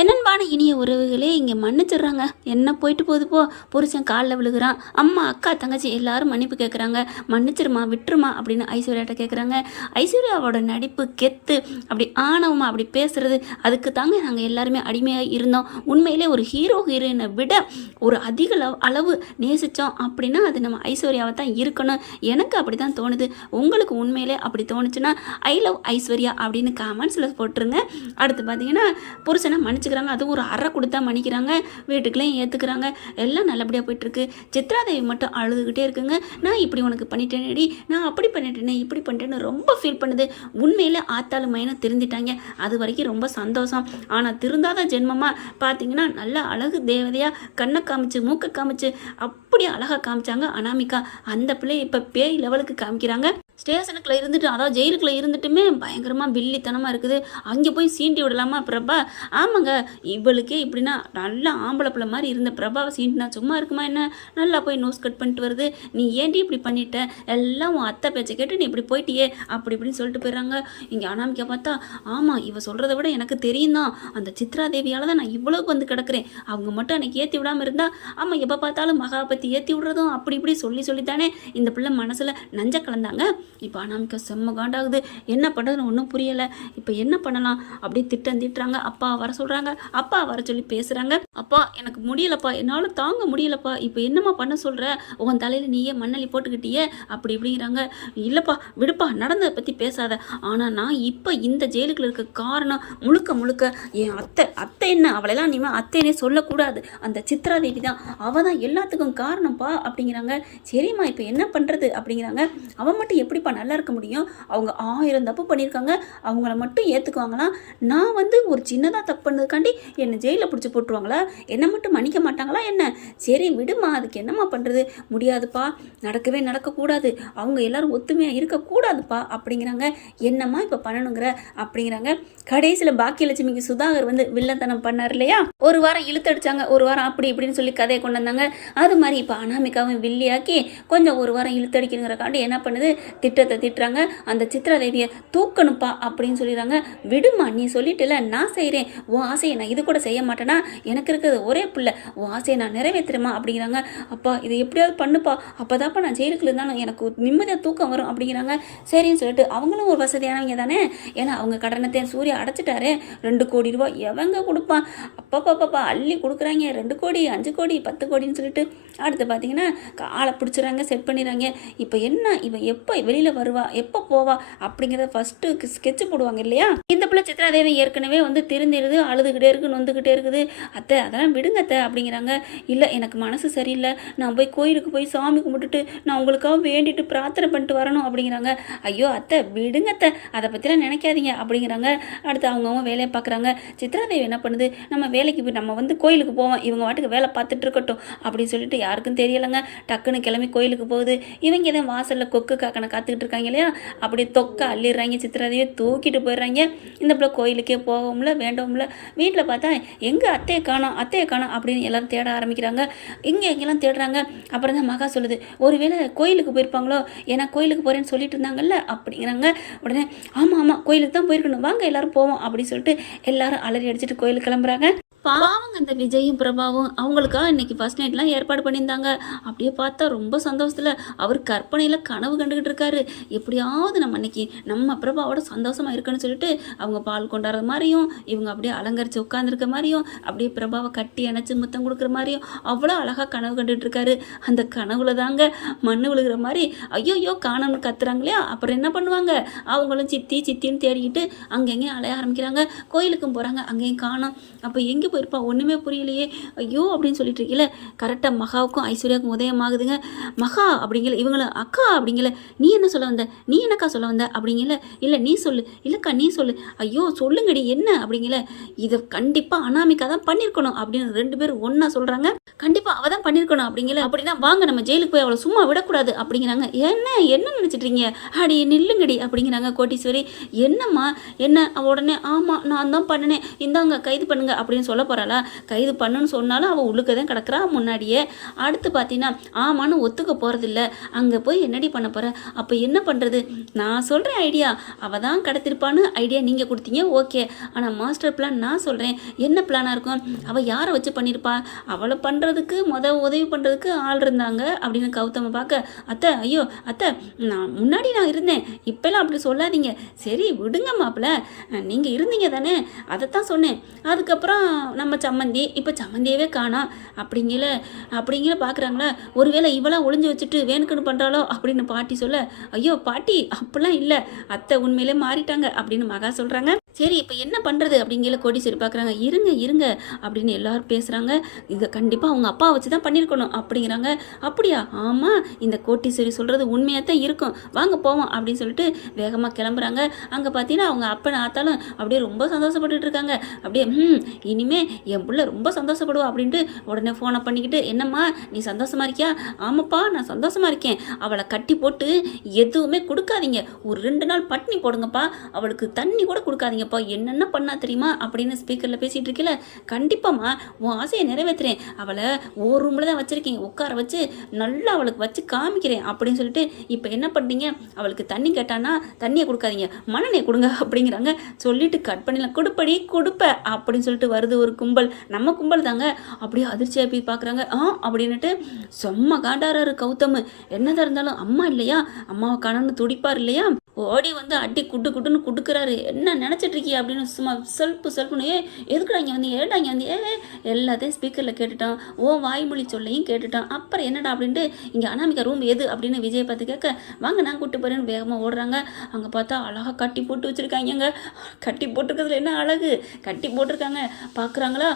என்னன்பான இனிய உறவுகளே இங்கே மன்னிச்சிடுறாங்க. என்ன போயிட்டு போகுது போ. புருஷன் காலில் விழுகிறான். அம்மா அக்கா தங்கச்சி எல்லாரும் மன்னிப்பு கேட்குறாங்க. மன்னிச்சிருமா விட்டுருமா அப்படின்னு ஐஸ்வர்யாட்ட கேட்குறாங்க. ஐஸ்வர்யாவோட நடிப்பு கெத்து அப்படி ஆணவமா அப்படி பேசுறது அதுக்கு தாங்க நாங்கள் எல்லாருமே அடிமையாக இருந்தோம். உண்மையிலே ஒரு ஹீரோயினை விட ஒரு அதிக அளவு நேசித்தோம் அப்படின்னா அது நம்ம ஐஸ்வர்யாவை தான் இருக்கணும். எனக்கு அப்படி தான் தோணுது. உங்களுக்கு உண்மையிலே அப்படி தோணுச்சுன்னா ஐ லவ் ஐஸ்வர்யா அப்படின்னு காமெண்ட்ஸில் போட்டுருங்க. அடுத்து பார்த்தீங்கன்னா புருஷனை மன்னிச்சுக்கிறாங்க. அது ஒரு அறை கொடுத்தா மன்னிக்கிறாங்க. வீட்டுக்குள்ளேயும் ஏற்றுக்கிறாங்க. எல்லாம் நல்லபடியாக போயிட்டுருக்கு. சித்ராதேவி மட்டும் அழுதுகிட்டே இருக்குங்க. நான் இப்படி உனக்கு பண்ணிட்டேனேடி, நான் அப்படி பண்ணிட்டேனே, இப்படி பண்ணிட்டேன்னு ரொம்ப ஃபீல் பண்ணுது. உண்மையிலே ஆத்தாளு மைனை திருந்திட்டாங்க. அது வரைக்கும் ரொம்ப சந்தோஷம். ஆனால் திருந்தாத ஜென்மமாக பார்த்தீங்கன்னா நல்லா அழகு தேவதையாக கண்ணை காமிச்சு மூக்கை காமிச்சு அப்படி அழகாக காமிச்சாங்க அனாமிகா. அந்த பிள்ளை இப்போ பேய் லெவலுக்கு காமிக்கிறாங்க. ஸ்டேஷனுக்குள்ளே இருந்துட்டு அதாவது ஜெயிலுக்குள்ளே இருந்துட்டுமே பயங்கரமாக வில்லித்தனமாக இருக்குது. அங்கே போய் சீண்டி விடலாமா பிரபா? ஆமாங்க, இவளுக்கே இப்படின்னா நல்லா ஆம்பளை பிள்ளை மாதிரி இருந்த பிரபாவை சீண்டினா சும்மா இருக்குமா என்ன? நல்லா போய் நோஸ் கட் பண்ணிட்டு வருது. நீ ஏன்டி இப்படி பண்ணிட்ட? எல்லாம் உன் அத்தை பேச்சை கேட்டு நீ இப்படி போயிட்டியே அப்படி இப்படின்னு சொல்லிட்டு போயிடுறாங்க. இங்கே அனாமிக்கா பார்த்தா ஆமாம் இவ சொல்கிறத விட எனக்கு தெரியும் தான். அந்த சித்ராதேவியால் தான் நான் இவ்வளோக்கு வந்து கிடக்கிறேன். அவங்க மட்டும் அன்றைக்கி ஏற்றி விடாமல் இருந்தா ஆமாம் எப்போ பார்த்தாலும் மகா பற்றி ஏற்றி விடுறதும் அப்படி இப்படி சொல்லித்தானே இந்த பிள்ளை மனசில் நஞ்ச கலந்தாங்க. இப்போ அனாமிக்கா செம்ம காண்டாகுது. என்ன பண்ணுறதுன்னு ஒன்றும் புரியலை. இப்போ என்ன பண்ணலாம் அப்படியே திட்டுறாங்க. அப்பா வர சொல்கிறாங்க. அப்பா வர சொல்லி பேசுகிறாங்க. அப்பா எனக்கு முடியலப்பா, என்னால் தாங்க முடியலப்பா, இப்போ என்னம்மா பண்ண சொல்கிற? உன் தலையில் நீயே மண்ணலி போட்டுக்கிட்டியே அப்படி இப்படிங்கிறாங்க. இல்லைப்பா விடுப்பா, நடந்ததை பற்றி பேசாத. ஆனால் நான் இப்போ இந்த ஜெயிலுக்குள்ள இருக்க காரணம் முழுக்க என் அத்தை என்ன அவளெல்லாம் நீ அத்தைனே சொல்லக்கூடாது. அந்த சித்ராதேவி தான், அவள் தான் எல்லாத்துக்கும் காரணம்ப்பா அப்படிங்கிறாங்க. சரிம்மா இப்போ என்ன பண்ணுறது அப்படிங்கிறாங்க. அவன் மட்டும் எப்படிப்பா நல்லா இருக்க முடியும்? அவங்க 1000 தப்பு பண்ணியிருக்காங்க. அவங்கள மட்டும் ஏற்றுக்குவாங்களா? நான் வந்து ஒரு சின்னதாக தப்பு பண்ணதுக்காண்டி என்னை ஜெயிலில் பிடிச்சி போட்டுருவாங்களா? என்னை மட்டும் மன்னிக்க மாட்டாங்களா என்ன? சரி விடுமா, அதுக்கு என்னம்மா பண்ணுறது? முடியாதுப்பா, நடக்கக்கூடாது. அவங்க எல்லாரும் ஒத்துமையாக இருக்கக்கூடாதுப்பா அப்படிங்கிறாங்க. என்னம்மா இப்போ பண்ணணுங்கிற அப்படிங்கிறாங்க. கடைசியில் பாக்கியலட்சுமிக்கு சுதாகர் வந்து வில்லத்தனம் பண்ணார் இல்லையா? ஒரு வாரம் இழுத்தடிச்சாங்க, ஒரு வாரம் அப்படி இப்படின்னு சொல்லி கதையை கொண்டு வந்தாங்க. அது மாதிரி இப்போ அனாமிகாவும் வில்லியாக்கி கொஞ்சம் ஒரு வாரம் இழுத்தடிக்கணுங்கிறக்காண்டி என்ன பண்ணுது, திட்டத்தை திட்டுறாங்க. அந்த சித்ராதேவியை தூக்கணுப்பா அப்படின்னு சொல்லிடுறாங்க. விடுமா, நீ சொல்லிட்டுல நான் செய்கிறேன், உன் ஆசையை நான் இது கூட செய்ய மாட்டேன்னா? எனக்கு இருக்கிறது ஒரே பிள்ளை, உன் ஆசையை நான் நிறைவேற்றுறேம்மா அப்படிங்கிறாங்க. அப்பா இதை எப்படியாவது பண்ணுப்பா, அப்போதாப்பா நான் ஜெயிலுக்குள்ள இருந்தாலும் எனக்கு நிம்மதியாக தூக்கம் வரும் அப்படிங்கிறாங்க. சரின்னு சொல்லிட்டு அவங்களும் ஒரு வசதியானவங்க தானே, ஏன்னா அவங்க கடனத்தை சூர்யா அடைச்சிட்டாரு. 2 கோடி ரூபா எவங்க கொடுப்பான்? அப்பா அள்ளி கொடுக்குறாங்க. 2 கோடி 5 கோடி 10 கோடின்னு சொல்லிட்டு அடுத்து பார்த்தீங்கன்னா ஆளை பிடிச்சிடறாங்க, செட் பண்ணிடுறாங்க. இப்போ என்ன, இவன் எப்போ வெளியில் வருவா, எப்போ போவா அப்படிங்கிறத ஃபஸ்ட்டு ஸ்கெட்சு போடுவாங்க இல்லையா? இந்த பிள்ளை சித்ராதேவி ஏற்கனவே வந்து திருந்திடுது, அழுதுகிட்டே இருக்குது, நொந்துக்கிட்டே இருக்குது. அத்தை அதெல்லாம் விடுங்க அத்தை அப்படிங்கிறாங்க. இல்லை எனக்கு மனசு சரியில்லை, நான் போய் கோயிலுக்கு போய் சாமி கும்பிட்டுட்டு நான் உங்களுக்காக வேண்டிட்டு பிரார்த்தனை பண்ணிட்டு வரணும் அப்படிங்கிறாங்க. ஐயோ அத்தை விடுங்க அத்தை, அதை பற்றிலாம் நினைக்காதீங்க அப்படிங்கிறாங்க. அடுத்து அவங்கவுங்க வேலையை பார்க்குறாங்க. சித்ராதேவி என்ன பண்ணுது, நம்ம வேலைக்கு போய் நம்ம வந்து கோயிலுக்கு போவோம், இவங்க வாட்டுக்கு வேலை பார்த்துட்டு இருக்கட்டும் அப்படின்னு சொல்லிட்டு யாருக்கும் தெரியலைங்க. டக்குன்னு கிளம்பி கோயிலுக்கு போகுது. இவங்க தான் வாசலில் கொக்கு காக்கனை காத்துக்கிட்டு இருக்காங்க இல்லையா? அப்படியே தொக்க அள்ளிடுறாங்க. சித்ராதேவியை தூக்கிட்டு போயிடுறாங்க. இந்த பிள்ளை கோயிலுக்கே போகவும்ல வேண்டவும்ல. வீட்டில் பார்த்தா எங்கே அத்தையை காணோம் அப்படின்னு எல்லாரும் தேட ஆரம்பிக்கிறாங்க. எங்கெல்லாம் தேடுறாங்க. அப்புறம் தான் மகா சொல்லுது, ஒருவேளை கோயிலுக்கு போயிருப்பாங்களோ, ஏன்னா கோயிலுக்கு போகிறேன்னு சொல்லிட்டு இருந்தாங்கல்ல அப்படிங்கிறாங்க. உடனே ஆமாம் கோயிலுக்கு தான் போயிருக்கணும், வாங்க எல்லாரும் போவோம் அப்படின்னு சொல்லிட்டு எல்லாரும் அலறி அடிச்சுட்டு கோயிலுக்கு கிளம்புறாங்க. பாவங்க அந்த விஜயும் பிரபாவும் அவங்களுக்காக இன்னைக்கு ஃபர்ஸ்ட் நைட்லாம் ஏற்பாடு பண்ணியிருந்தாங்க. அப்படியே பார்த்தா ரொம்ப சந்தோஷத்தில் அவர் கற்பனையில் கனவு கண்டுக்கிட்டு இருக்காரு. எப்படியாவது நம்ம இன்னைக்கு நம்ம பிரபாவோட சந்தோஷமாக இருக்குன்னு சொல்லிட்டு அவங்க பால் கொண்டாடுற மாதிரியும் இவங்க அப்படியே அலங்கரித்து உட்காந்துருக்க மாதிரியும் அப்படியே பிரபாவை கட்டி அணைச்சி முத்தம் கொடுக்குற மாதிரியும் அவ்வளோ அழகாக கனவு கண்டுகிட்டு இருக்காரு. அந்த கனவுல தாங்க மண்ணு விழுகிற மாதிரி ஐயோ காணோம்னு கத்துறாங்க இல்லையா? அப்புறம் என்ன பண்ணுவாங்க, அவங்களும் சித்தின்னு தேடிக்கிட்டு அங்கெங்கேயும் அலைய ஆரம்பிக்கிறாங்க. கோயிலுக்கும் போகிறாங்க, அங்கேயும் காணோம். அப்போ எங்கே போயிருப்பா ஒன்றுமே புரியலையே ஐயோ அப்படின்னு சொல்லிட்டு இருக்கீங்களே. கரெக்டாக மகாவுக்கும் ஐஸ்வர்யாவுக்கும் உதயமாகுதுங்க. மகா அப்படிங்கல, இவங்களும் அக்கா அப்படிங்கல, நீ என்ன சொல்ல வந்த, நீ என்னக்கா சொல்ல வந்த அப்படிங்கல. இல்லை நீ சொல்லு, இல்லைக்கா நீ சொல்லு, ஐயோ சொல்லுங்கடி என்ன அப்படிங்கல. இதை கண்டிப்பாக அனாமிகா தான் பண்ணியிருக்கணும் அப்படின்னு 2 பேரும் ஒன்றா சொல்கிறாங்க. கண்டிப்பாக அவள் தான் பண்ணியிருக்கணும் அப்படிங்கல. அப்படின்னா வாங்க நம்ம ஜெயிலுக்கு போய் அவளை சும்மா விடக்கூடாது அப்படிங்கிறாங்க. என்ன நினச்சிட்றீங்க, அடி நில்லுங்கடி அப்படிங்கிறாங்க கோட்டீஸ்வரி. என்னம்மா என்ன? உடனே ஆமாம் நான் தான் பண்ணினேன், இந்தாங்க கைது பண்ணுங்க அப்படின்னு சொல்ல போகிறாளா? கைது பண்ணுன்னு சொன்னாலும் அவள் உள்ளுக்க தான் கிடக்குறா முன்னாடியே. அடுத்து பார்த்தீங்கன்னா ஆமான்னு ஒத்துக்க போகிறதில்ல. அங்கே போய் என்னடி பண்ண போகிற? அப்போ என்ன பண்ணுறது? நான் சொல்கிறேன் ஐடியா. அவள் தான் கடத்திருப்பான்னு ஐடியா நீங்கள் கொடுத்தீங்க, ஓகே. ஆனால் மாஸ்டர் பிளான் நான் சொல்கிறேன். என்ன பிளானாக இருக்கும்? அவள் யாரை வச்சு பண்ணியிருப்பா? அவளை பண்ணுறதுக்கு உதவி பண்ணுறதுக்கு ஆள் இருந்தாங்க அப்படின்னு கௌதமை பார்க்க, அத்தை ஐயோ அத்தை, நான் இருந்தேன், இப்போல்லாம் அப்படி சொல்லாதீங்க. சரி விடுங்க மாப்பிள்ள, நீங்கள் இருந்தீங்க தானே, அதைத்தான் சொன்னேன். அதுக்கப்புறம் நம்ம சம்மந்தி, இப்போ சம்மந்தியவே காணோம். அப்படிங்கிற பார்க்குறாங்களா? ஒருவேளை இவளாம் ஒளிஞ்சு வச்சுட்டு வேணுக்குன்னு பண்ணுறாளோ அப்படின்னு பாட்டி சொல்ல, ஐயோ பாட்டி அப்படிலாம் இல்லை, அத்தை உண்மையிலே மாறிட்டாங்க அப்படின்னு மகா சொல்கிறாங்க. சரி இப்போ என்ன பண்ணுறது அப்படிங்கிற கோடீஸ்வரி பார்க்குறாங்க. இருங்க அப்படின்னு எல்லாரும் பேசுகிறாங்க. இதை கண்டிப்பாக அவங்க அப்பா வச்சு தான் பண்ணியிருக்கணும் அப்படிங்கிறாங்க. அப்படியா? ஆமாம், இந்த கோட்டீஸ்வரி சொல்கிறது உண்மையாக தான் இருக்கும், வாங்க போவோம் அப்படின்னு சொல்லிட்டு வேகமாக கிளம்புறாங்க. அங்கே பார்த்தீங்கன்னா அவங்க அப்பனை ஆத்தாலும் அப்படியே ரொம்ப சந்தோஷப்பட்டுட்டு இருக்காங்க. அப்படியே இனிமே என் பிள்ளை ரொம்ப சந்தோஷப்படுவா அப்படின்ட்டு உடனே ஃபோனை பண்ணிக்கிட்டு, என்னம்மா நீ சந்தோஷமா இருக்கியா? ஆமாப்பா நான் சந்தோஷமா இருக்கேன். அவளை கட்டி போட்டு எதுவுமே கொடுக்காதீங்க, ஒரு 2 நாள் பட்னி போடுங்கப்பா, அவளுக்கு தண்ணி கூட கொடுக்காதீங்க, என்னென்ன பண்ணா தெரியுமா அப்படின்னு ஸ்பீக்கரில் பேசிகிட்டு இருக்கல. கண்டிப்பாம்மா உன் ஆசையை நிறைவேற்றுறேன், அவளை ஒரு ரூமில் தான் வச்சுருக்கேன், உட்கார வச்சு நல்லா அவளுக்கு வச்சு காமிக்கிறேன் அப்படின்னு சொல்லிட்டு இப்போ என்ன பண்ணுறீங்க? அவளுக்கு தண்ணி கேட்டானா தண்ணியை கொடுக்காதீங்க, மண்ணெண்ணெய் கொடுங்க அப்படிங்கிறாங்க. சொல்லிட்டு கட் பண்ணிடலாம், கொடுப்ப அப்படின்னு சொல்லிட்டு வருது ஒரு கும்பல். நம்ம கும்பல் தாங்க. அப்படியே அதிர்ச்சியாக போய் பார்க்குறாங்க. அப்படின்னுட்டு செம்ம காண்டாராரு கௌதம். என்னதான் இருந்தாலும் அம்மா இல்லையா, அம்மாவை காணன்னு துடிப்பார் இல்லையா, ஓடி வந்து அடி குட்டுன்னு குடுக்குறாரு. என்ன நினச்சிட்டு இருக்கியா அப்படின்னு சும்மா செல்ஃபுன்னு, எதுக்குடா இங்கே வந்து, ஏடா இங்கே வந்து, எல்லாத்தையும் ஸ்பீக்கரில் கேட்டுட்டான். வாய்மொழி சொல்லையும் கேட்டுட்டான். அப்புறம் என்னடா அப்படின்ட்டு இங்கே அனாமிகா ரூம் எது அப்படின்னு விஜயை பார்த்து கேட்க, வாங்க நான் கூப்பிட்டு போகிறேன்னு வேகமாக ஓடுறாங்க. அங்கே பார்த்தா அழகாக கட்டி போட்டு வச்சுருக்காங்க. கட்டி போட்டிருக்கிறதுல என்ன அழகு, கட்டி போட்டிருக்காங்க. பார்க்குறாங்களா?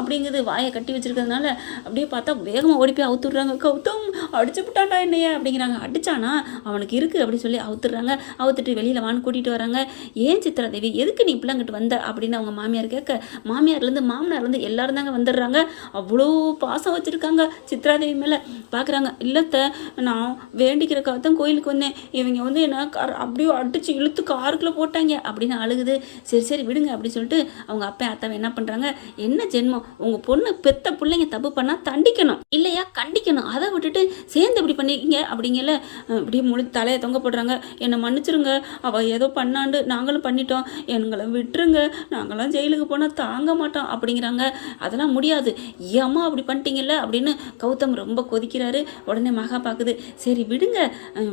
அப்படிங்குது. வாயை கட்டி வச்சுருக்கிறதுனால அப்படியே பார்த்தா வேகமாக ஓடி போய் அவுத்துடுறாங்க. கௌதம் அடிச்சு விட்டான்டா என்னைய அப்படிங்கிறாங்க. அடிச்சானா? அவனுக்கு இருக்குது அப்படின்னு சொல்லி அவுத்துடுறாங்க. அவுத்துட்டு வெளியில் வான்னு கூட்டிகிட்டு வராங்க. ஏன் சித்ரா தேவி எதுக்கு நீ இப்படிங்கிட்டு வந்த அப்படின்னு அவங்க மாமியார் கேட்க, மாமியார்லேருந்து மாமனார்லேருந்து எல்லாரும் தாங்க வந்துடுறாங்க. அவ்வளோ பாசம் வச்சுருக்காங்க சித்ரா தேவி மேலே. பார்க்குறாங்க, இல்லத்த நான் வேண்டிக்கிறக்காக தான் கோயிலுக்கு வந்தேன், இவங்க வந்து என்ன அப்படியே அடித்து இழுத்து காருக்குள்ளே போட்டாங்க அப்படின்னு அழுகுது. சரி விடுங்க அப்படின்னு சொல்லிட்டு அவங்க அப்பா அத்தாவை என்ன பண்ணுறாங்க, என்ன ஜென்மம், உங்கள் பொண்ணு பெத்த பிள்ளைங்க தப்பு பண்ணால் தண்டிக்கணும் இல்லையா, கண்டிக்கணும், அதை விட்டுட்டு சேர்ந்து இப்படி பண்ணிருக்கீங்க அப்படிங்கல. இப்படியே தலையை தொங்க போடுறாங்க. என்னை மன்னிச்சிருங்க, அவள் ஏதோ பண்ணாண்டு நாங்களும் பண்ணிட்டோம், எங்களை விட்டுருங்க, நாங்களாம் ஜெயிலுக்கு போனால் தாங்க மாட்டோம் அப்படிங்கிறாங்க. அதெல்லாம் முடியாது, ஏம்மா அப்படி பண்ணிட்டீங்கல்ல அப்படின்னு கௌதம் ரொம்ப கொதிக்கிறாரு. உடனே மகா பார்க்குது. சரி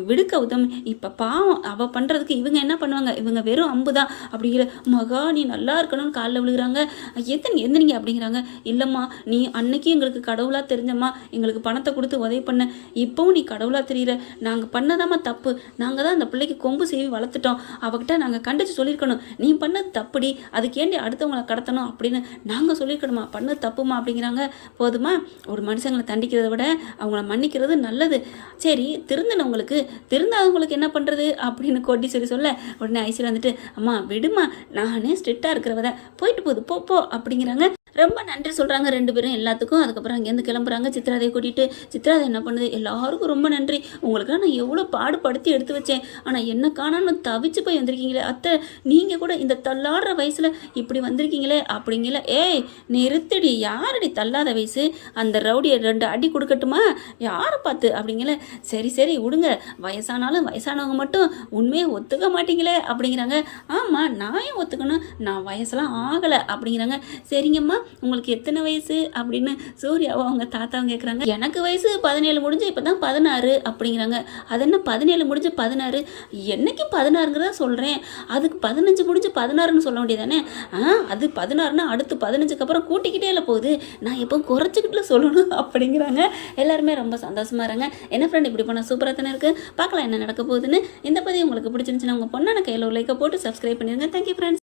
விடு கௌதம், இப்போ பாவம் அவள் பண்ணுறதுக்கு இவங்க என்ன பண்ணுவாங்க, இவங்க வெறும் அம்பு தான் அப்படிங்கிற. மகா நீ நல்லா இருக்கணும்னு காலில் விழுகிறாங்க. எந்தனிங்க அப்படிங்கிறாங்க. இல்லைம்மா நீ அன்னைக்கு எங்களுக்கு கடவுளாக தெரிஞ்சம்மா, எங்களுக்கு பணத்தை கொடுத்து உதவி பண்ண, இப்போவும் நீ கடவுளாக தெரியல, நாங்கள் பண்ணதாம்மா தப்பு, நாங்கள் தான் அந்த பிள்ளைக்கு கொம்பு செய்வி வளர்த்துட்டோம், அவகிட்ட நாங்கள் கண்டிச்சு சொல்லியிருக்கணும், நீ பண்ணது தப்புடி, அதுக்கேண்டி அடுத்தவங்களை கடத்தணும் அப்படின்னு நாங்கள் சொல்லியிருக்கணுமா, பண்ணது தப்புமா அப்படிங்கிறாங்க. போதுமா, ஒரு மனுஷங்களை தண்டிக்கிறத விட அவங்கள மன்னிக்கிறது நல்லது. சரி திருந்தாதவங்களுக்கு என்ன பண்ணுறது அப்படின்னு கோட்டீஸ்வரி சொல்ல, உடனே ஐஸ்வர்யா வந்துட்டு, அம்மா விடுமா, நானே ஸ்ட்ரிக்டாக இருக்கிறவத போயிட்டு போகுது போ அப்படிங்கிறாங்க. ரொம்ப நன்றி சொல்கிறாங்க 2 பேரும் எல்லாத்துக்கும். அதுக்கப்புறம் அங்கேருந்து கிளம்புறாங்க சித்ராதையை கூட்டிகிட்டு. சித்ராதை என்ன பண்ணுது, எல்லாருக்கும் ரொம்ப நன்றி, உங்களுக்குலாம் நான் எவ்வளோ பாடுபடுத்தி எடுத்து வச்சேன், ஆனால் என்ன காணான்னு தவிச்சு போய் வந்திருக்கீங்களே அத்தை, நீங்கள் கூட இந்த தள்ளாடுற வயசில் இப்படி வந்திருக்கீங்களே அப்படிங்கல. ஏய் நிறுத்தடி, யாரடி தள்ளாத வயசு, அந்த ரவுடியை 2 அடி கொடுக்கட்டுமா, யாரை பார்த்து அப்படிங்கல. சரி விடுங்க, வயசானவங்க மட்டும் உண்மையை ஒத்துக்க மாட்டீங்களே அப்படிங்கிறாங்க. ஆமாம் நான் ஏன் ஒத்துக்கணும், நான் வயசெல்லாம் ஆகலை அப்படிங்கிறாங்க. சரிங்கம்மா உங்களுக்கு எத்தனை வயசு அப்படின்னு சூர்யாவோ அவங்க தாத்தாவும் கேட்குறாங்க. எனக்கு வயசு 17 முடிஞ்சு இப்போ தான் 16 அப்படிங்கிறாங்க. அது என்ன 17 முடிஞ்சு 16, என்னைக்கு 16ங்கிறத சொல்கிறேன், அதுக்கு 15 முடிஞ்சு 16ன்னு சொல்ல வேண்டியதானே. அது 16னா அடுத்து 15க்கு அப்புறம் கூட்டிக்கிட்டே இல்லை போகுது, நான் எப்போ குறைச்சிக்கிட்டு சொல்லணும் அப்படிங்கிறாங்க. எல்லாருமே ரொம்ப சந்தோஷமா இருங்க. என்ன ஃப்ரெண்ட் இப்படி பண்ணால் சூப்பராக தானே இருக்குது, பார்க்கலாம் என்ன நடக்க போகுதுன்னு. இந்த பதிவு உங்களுக்கு பிடிச்சிருந்துச்சுன்னா உங்கள் பொண்ணான கையில் ஒரு லைக்கை போட்டு சப்ஸ்கிரைப் பண்ணிடுங்க. Thank you friends.